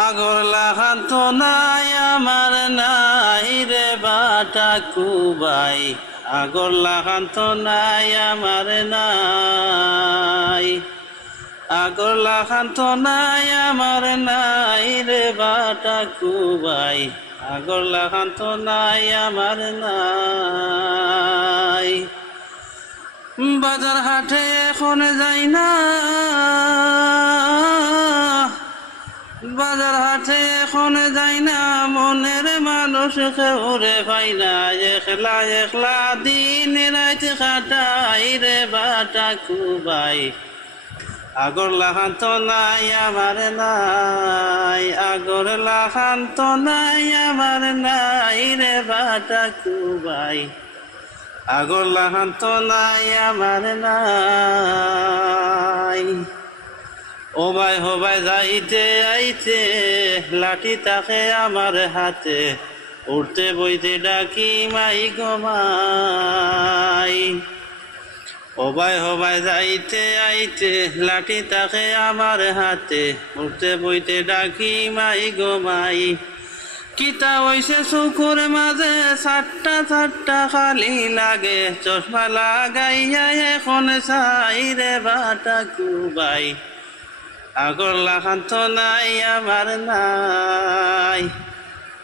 আগর লাহান্ত নাই, আমার নাই রে বাটা কুবাই। আগর লাহান্ত নাই, আমার নাই। আগর লাহান্ত নাই, আমার নাই রে বাটা কুবাই। আগর লাহান্ত নাই, আমার নাই। বাজার হাটে এখন যাই না। বাজার হাটে এখন যাই না, মনের মানুষ খেউরে পাই না। একলা একলা দিন রাত খাটাই রে বাটা কুবাই। আগর লাহান্ত নাই, আমার নাই। আগর লাহান্ত নাই, আমার নাই রে বাটা কুবাই। আগর লাহান্ত নাই, আমার নাই। ও ভাই হো ভাই যাইতে আইতে, লাঠি তাকে আমার হাতে। উঠতে বইতে ডাকি, মাই গমাই ও ভাই হো যাইতে আইতে, লাঠি তাকে আমার হাতে। উঠতে বইতে ডাকি, মাই গমাই কিতা হইছে চকুর মাঝে চারটা চারটা খালি লাগে। চশমা লাগাইয়া এখন চাই রে বাটা কুবাই। আগর লাখান্ত নাই, আমার নাই।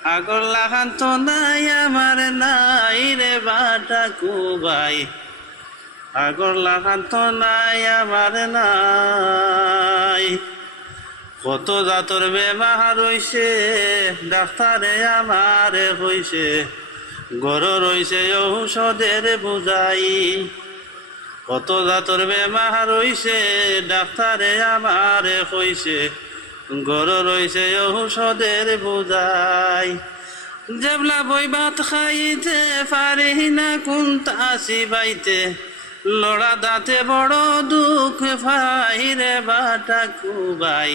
আগর লাখান্ত নাই, আমার নাই রে বাটা কুবাই। আগর লাখান্ত নাই, আমার নাই। কত জাতর বেমার হইছে, ডাক্তারে আমারে কইছে গর রইছে ঔষধের বুঝাই। কত জাতর বেমার হইছে, ডাক্তারে আমারে কইছে, গর রইছে ঔষধের বুঝাই। জেবলা বই ভাত খাইতে পারি না কোন তাসি বাইতে। লড়া দাঁতে বড় দুঃখ ভাই রে বাটা কুবাই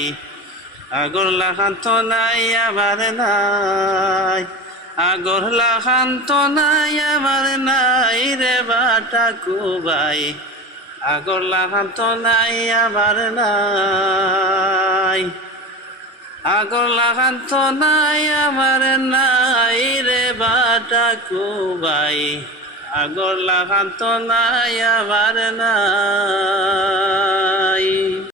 আগর লাখান্ত নাই আমার নাই। আগর লাখান্ত নাই আমার নাই রে বাটা কুবাই আগর লাখান্ত নাই, আবার নাই। আগর লাখান্ত নাই আমার নাই রে বাটা কুবাই আগর লাখান্ত নাই আমার নাই।